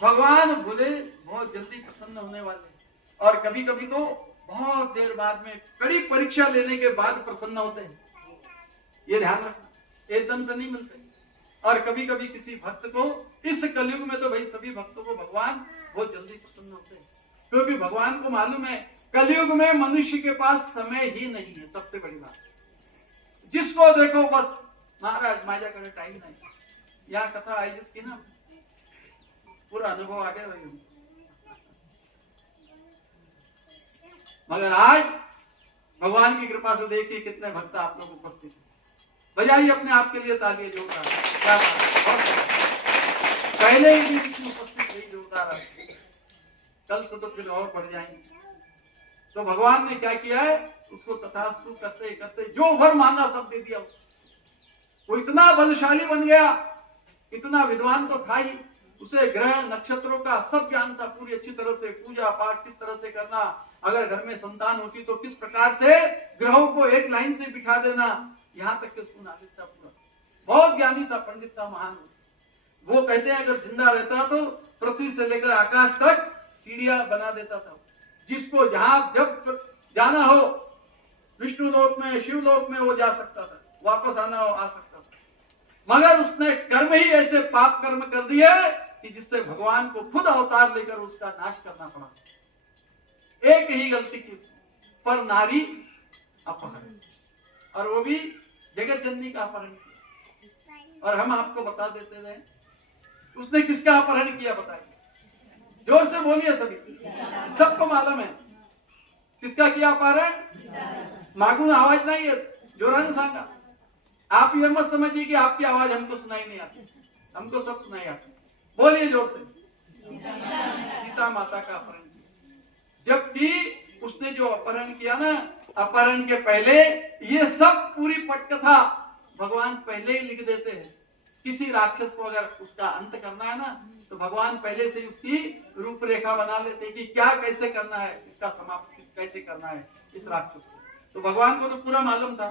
भगवान बोले बहुत जल्दी प्रसन्न होने वाले, और कभी कभी तो बहुत देर बाद में कड़ी परीक्षा लेने के बाद प्रसन्न होते हैं। ये ध्यान रखना, एकदम से नहीं मिलते। और कभी कभी किसी भक्त को, इस कलयुग में तो भाई सभी भक्तों को भगवान बहुत जल्दी प्रसन्न होते हैं, क्योंकि भगवान को मालूम है कलयुग में मनुष्य के पास समय ही नहीं है। सबसे बड़ी बात, जिसको देखो बस महाराज माझ्या करे टाइम नहीं। यहाँ कथा आयोजित की ना, पूरा अनुभव आ गया भाई। मगर आज भगवान की कृपा से देखिए कितने भक्त आप लोग उपस्थित हैं। बजाइए अपने आप के लिए तालियां जोरदार। क्या बात है, पहले ही दिन उपस्थित हुई जोरदार, कल से तो फिर और बढ़ जाएंगे। तो भगवान ने क्या किया है, उसको तथास्तु करते करते जो वर मांगा सब दे दिया। वो इतना बलशाली बन गया, इतना विद्वान तो था ही, उसे ग्रह नक्षत्रों का सब ज्ञान था, पूरी अच्छी तरह से पूजा पाठ किस तरह से करना, अगर घर में संतान होती तो किस प्रकार से ग्रहों को एक लाइन से बिठा देना, यहाँ तक कि उसको नाजिक था पूरा। बहुत ज्ञानी था, पंडित था, महान। वो कहते हैं अगर जिंदा रहता तो पृथ्वी से लेकर आकाश तक सीढ़ियां बना देता था। जिसको जहां जब जाना हो, विष्णु लोक में शिव लोक में वो जा सकता था, वापस आना हो आ सकता था। मगर उसने कर्म ही ऐसे पाप कर्म कर दिए कि जिससे भगवान को खुद अवतार लेकर उसका नाश करना पड़ा। एक ही गलती की, पर नारी अपहरण, और वो भी जगत जननी का अपहरण किया। और हम आपको बता देते रहे उसने किसका अपहरण किया, बताइए, जोर से बोलिए सभी, सबको मालूम है किसका किया अपहरण। मागून आवाज नहीं है, जोराने सांगा। आप ये मत समझिए कि आपकी आवाज हमको सुनाई नहीं आती, हमको सब सुनाई आती। बोलिए जोर से, सीता माता का अपहरण किया। जबकि उसने जो अपहरण किया ना, अपहरण के पहले ये सब पूरी पटकथा भगवान पहले ही लिख देते हैं। किसी राक्षस को अगर उसका अंत करना है ना, तो भगवान पहले से उसकी रूपरेखा बना लेते कि क्या कैसे करना है, इसका समाप्त कैसे करना है इस राक्षस को। तो भगवान को तो पूरा मालूम था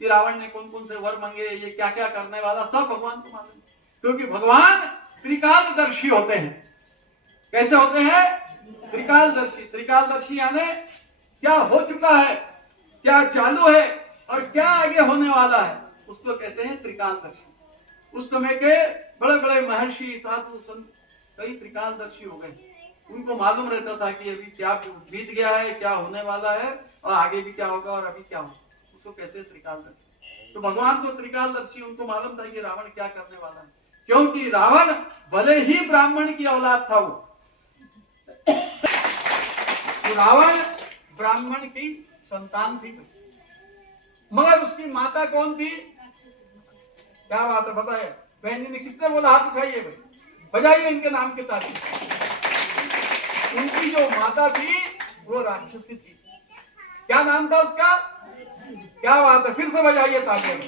कि रावण ने कौन कौन से वर मांगे, ये क्या क्या करने वाला, सब भगवान को मालूम, क्योंकि भगवान त्रिकालदर्शी होते हैं। कैसे होते हैं? त्रिकालदर्शी। त्रिकालदर्शी यानी क्या हो चुका है, क्या चालू है और क्या आगे होने वाला है, उसको कहते हैं त्रिकालदर्शी। उस समय के बड़े बड़े महर्षि साधु संत कई त्रिकालदर्शी हो गए। उनको मालूम रहता था कि अभी क्या बीत गया है, क्या होने वाला है, और आगे भी क्या होगा और अभी क्या होगा, उसको कहते हैं त्रिकालदर्शी। तो भगवान तो त्रिकालदर्शी, उनको मालूम था कि रावण क्या करने वाला है, क्योंकि रावण भले ही ब्राह्मण की औलाद था, वो तो रावण ब्राह्मण की संतान थी, मगर उसकी माता कौन थी? क्या बात है, बताए बहन जी ने, किसने बोला? हाथ उठाइए भाई, बजाइए इनके नाम के ताली। उनकी जो माता थी वो राक्षसी थी। क्या नाम था उसका? क्या बात है, फिर से बजाइए तालियां।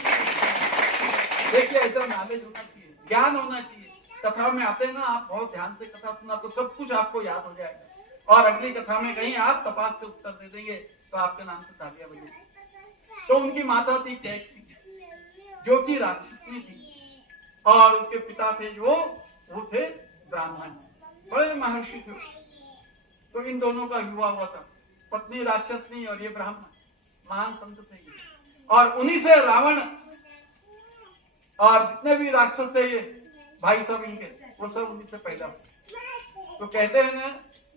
देखिए ऐसा नॉलेज होना चाहिए, ज्ञान होना चाहिए। कथा में आते हैं ना, आप बहुत ध्यान से कथा सुना तो सब कुछ आपको याद हो जाएगा, और अगली कथा में कहीं आप तपाक से उत्तर दे देंगे तो आपके नाम से तालियां बजेगी। तो उनकी माता थी कैकसी, जो कि राक्षसी थी, और उनके पिता थे जो वो थे ब्राह्मण, बड़े महर्षि थे। तो इन दोनों का विवाह हुआ था, पत्नी राक्षसनी और ये ब्राह्मण, महान संत थे। और उन्हीं से रावण और जितने भी राक्षस थे, ये भाई सब इनके, वो सब उन्हीं से पैदा हुए। तो कहते हैं ना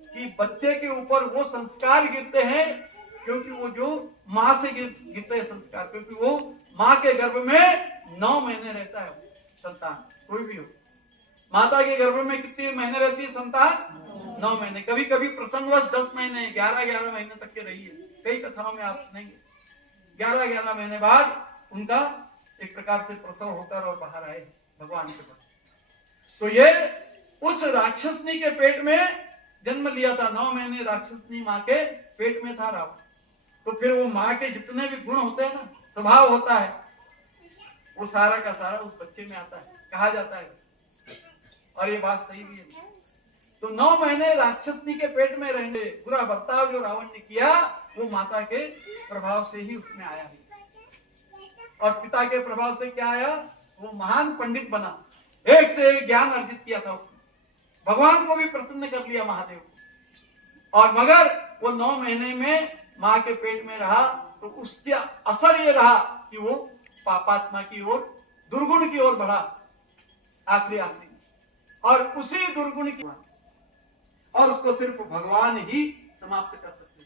कि बच्चे के ऊपर वो संस्कार गिरते हैं, क्योंकि वो जो माँ से गिरते हैं संस्कार, क्योंकि वो माँ के गर्भ में 9 महीने रहता है संतान, कोई भी हो। माता के गर्भ में कितने महीने रहती है संतान? 9 महीने। कभी कभी प्रसंगवश 10 महीने, 11 महीने तक के रही है। कई कथाओं में आप सुनेंगे 11 महीने बाद उनका एक प्रकार से प्रसव होकर और बाहर आए भगवान के पास। तो ये उस राक्षसनी के पेट में जन्म लिया था। 9 महीने राक्षसनी माँ के पेट में था रावण। तो फिर वो माँ के जितने भी गुण होते हैं ना, स्वभाव होता है, वो सारा का सारा उस बच्चे में आता है, कहा जाता है। और ये बात सही भी है। तो 9 महीने राक्षसनी के पेट में रहने, बुरा बर्ताव जो रावण ने किया वो माता के प्रभाव से ही उसमें आया है। और पिता के प्रभाव से क्या आया? वो महान पंडित बना, एक से एक ज्ञान अर्जित किया था उसने। भगवान को भी प्रसन्न कर लिया महादेव को। और मगर वो 9 महीने में माँ के पेट में रहा तो उसका असर ये रहा कि वो पापात्मा की ओर, दुर्गुण की ओर बढ़ा आखिरी में, और उसी दुर्गुण की, और उसको सिर्फ भगवान ही समाप्त कर सकते।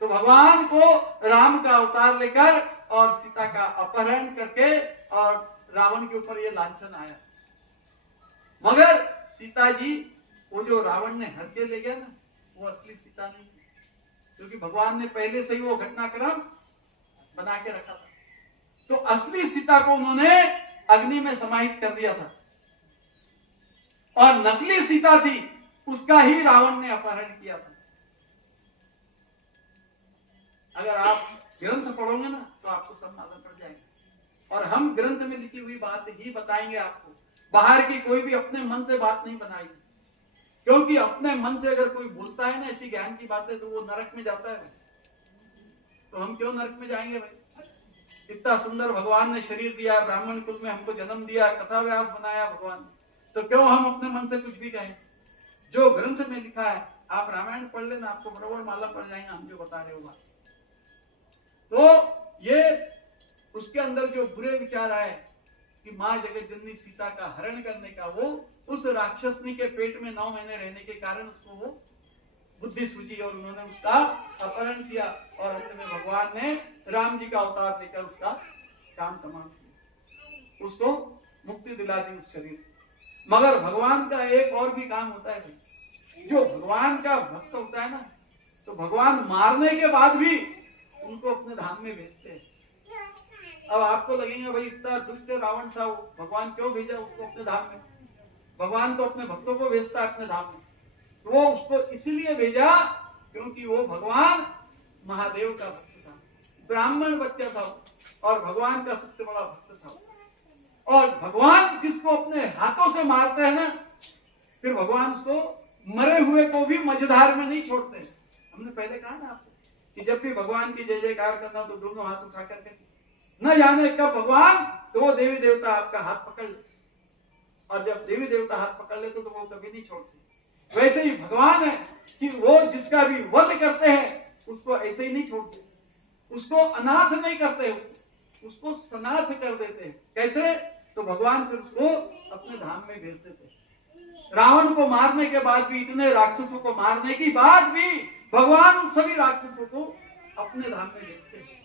तो भगवान को राम का अवतार लेकर और सीता का अपहरण करके और रावण के ऊपर ये लांछन आया। मगर सीता जी, वो जो रावण ने हर के ले गया ना, वो असली सीता नहीं थी, क्योंकि भगवान ने पहले से ही वो घटनाक्रम बना के रखा था। तो असली सीता को उन्होंने अग्नि में समाहित कर दिया था, और नकली सीता थी उसका ही रावण ने अपहरण किया था। अगर आप ग्रंथ पढ़ोगे ना तो आपको सब मालूम पड़ जाएगा, और हम ग्रंथ में लिखी हुई बात ही बताएंगे आपको। बाहर की कोई भी अपने मन से बात नहीं बनाएगी, क्योंकि अपने मन से अगर कोई बोलता है ना ऐसी ज्ञान की बातें तो वो नरक में जाता है। तो हम क्यों नरक में जाएंगे भाई? इतना सुंदर भगवान ने शरीर दिया, ब्राह्मण कुल में हमको जन्म दिया, कथा व्यास बनाया भगवान, तो क्यों हम अपने मन से कुछ भी कहें? जो ग्रंथ में लिखा है, आप रामायण पढ़ लेना, आपको बराबर मालूम पड़ जाएगा हम जो बता रहे हो। तो ये उसके अंदर जो बुरे विचार आए कि माँ जगत जननी सीता का हरण करने का, वो उस राक्षसनी के पेट में 9 महीने रहने के कारण उसको वो बुद्धि सूझी और उन्होंने उसका अपहरण किया, और अंत में भगवान ने राम जी का अवतार देकर उसका काम तमाम किया, उसको मुक्ति दिला दी उस शरीर। मगर भगवान का एक और भी काम होता है, जो भगवान का भक्त होता है ना, तो भगवान मारने के बाद भी उनको अपने धाम में भेजते हैं। अब आपको लगेगा भाई इतना दुष्ट रावण था, भगवान क्यों भेजा उसको अपने धाम में? भगवान तो अपने भक्तों को भेजता है अपने धाम में। तो वो उसको इसलिए भेजा क्योंकि वो भगवान महादेव का भक्त था, ब्राह्मण बच्चा था, और भगवान का सबसे बड़ा भक्त था। और भगवान जिसको अपने हाथों से मारते हैं ना, फिर भगवान उसको मरे हुए को भी मझधार में नहीं छोड़ते। हमने पहले कहा ना आपसे कि जब भी भगवान की जय जयकार करना तो दोनों हाथ उठा करके, न जाने कब भगवान तो वो देवी देवता आपका हाथ पकड़ ले, और जब देवी देवता हाथ पकड़ लेते तो वो कभी नहीं छोड़ते। वैसे ही भगवान है कि वो जिसका भी वध करते हैं उसको ऐसे ही नहीं छोड़ते, उसको अनाथ नहीं करते, उसको सनाथ कर देते हैं। कैसे? तो भगवान फिर उसको अपने धाम में भेज देते। रावण को मारने के बाद भी, इतने राक्षसों को मारने के बाद भी भगवान उन सभी राक्षसों को अपने धाम में भेजते हैं।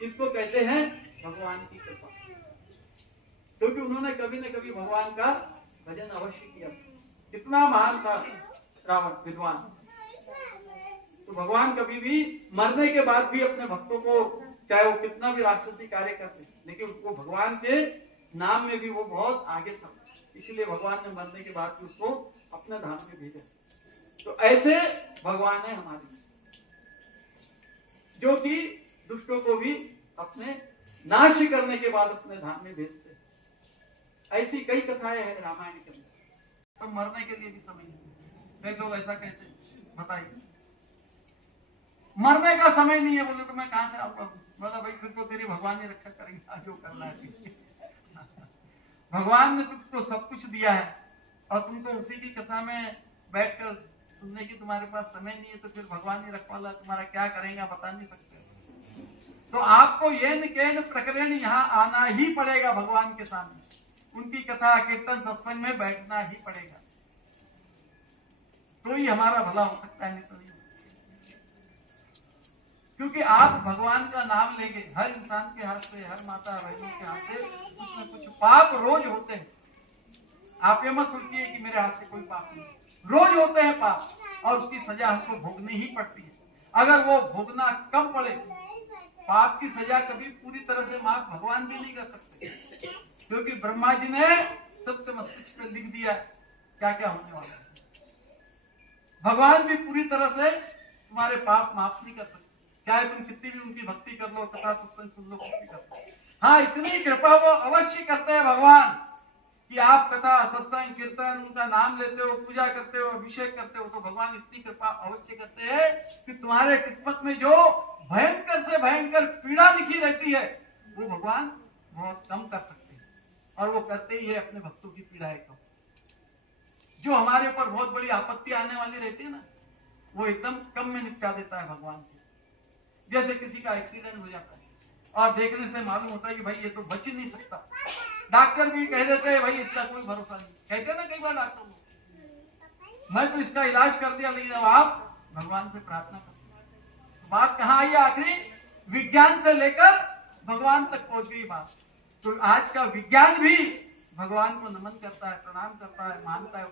इसको कहते हैं भगवान की कृपा, क्योंकि उन्होंने कभी न कभी भगवान का भजन अवश्य किया। कितना महान था रावण, विद्वान। तो भगवान कभी भी मरने के बाद भी अपने भक्तों को, चाहे वो कितना भी राक्षसी कार्य करते, लेकिन वो भगवान के नाम में भी वो बहुत आगे था, इसलिए भगवान ने मरने के बाद भी उसको अपने धाम में भेजा। तो ऐसे भगवान है हमारे, जो कि दुष्टों को भी अपने नाश करने के बाद अपने धाम में भेजते हैं। ऐसी कई कथाएं हैं रामायण के अंदर। तो मरने के लिए भी समय नहीं। कई लोग ऐसा कहते हैं, बताइए मरने का समय नहीं है, बोले तो मैं कहां से आऊंगा? बोला भाई फिर तो तेरी भगवान ही रक्षा करेंगे, जो करना है। भगवान ने तुमको सब कुछ दिया है, और तुमको उसी की कथा में बैठकर सुनने की तुम्हारे पास समय नहीं है, तो फिर भगवान ही रखवाला तुम्हारा क्या करेगा बता नहीं सकते। तो आपको येन केन प्रकरण यहाँ आना ही पड़ेगा भगवान के सामने, उनकी कथा कीर्तन सत्संग में बैठना ही पड़ेगा, तो ही हमारा भला हो सकता है, नहीं तो नहीं। क्योंकि आप भगवान का नाम लेंगे, हर इंसान के हाथ से, हर माता बहनों के हाथ से कुछ न कुछ पाप रोज होते हैं। आप ये मत सोचिए कि मेरे हाथ से कोई पाप नहीं, रोज होते हैं पाप, और उसकी सजा हमको भोगनी ही पड़ती है। अगर वो भोगना कम पड़े, पाप की सजा कभी पूरी तरह से माफ भगवान भी नहीं कर सकते, क्योंकि ब्रह्मा जी ने सबके मस्तिष्क पे लिख दिया क्या क्या होने वाला है। भगवान भी पूरी तरह से तुम्हारे पाप माफ नहीं कर सकते, चाहे तुम कितनी भी उनकी भक्ति कर लो, कथा सत्संग सुन लो, कुछ भी कर लो। हाँ, इतनी कृपा वो अवश्य करते हैं भगवान कि आप कथा सत्संग कीर्तन उनका नाम लेते हो, पूजा करते हो, अभिषेक करते हो, तो भगवान इतनी कृपा अवश्य करते हैं कि तुम्हारे किस्मत में जो भयंकर से भयंकर पीड़ा लिखी रहती है वो भगवान बहुत कम कर सकते हैं, और वो करते ही है अपने भक्तों की पीड़ाएं कम। जो हमारे ऊपर बहुत बड़ी आपत्ति आने वाली रहती है ना, वो एकदम कम में निपटा देता है भगवान को। जैसे किसी का एक्सीडेंट हो जाता है और देखने से मालूम होता है कि भाई ये तो बच ही नहीं सकता, डॉक्टर भी कह देते हैं भाई इसका कोई भरोसा नहीं, कहते ना कई बार डॉक्टर लोग, मैं तो इसका इलाज कर दिया, लेकिन अब आप भगवान से प्रार्थना करते। तो बात कहाँ आई आखिरी, विज्ञान से लेकर भगवान तक पहुंच गई बात। तो आज का विज्ञान भी भगवान को नमन करता है, प्रणाम करता है, मानता है।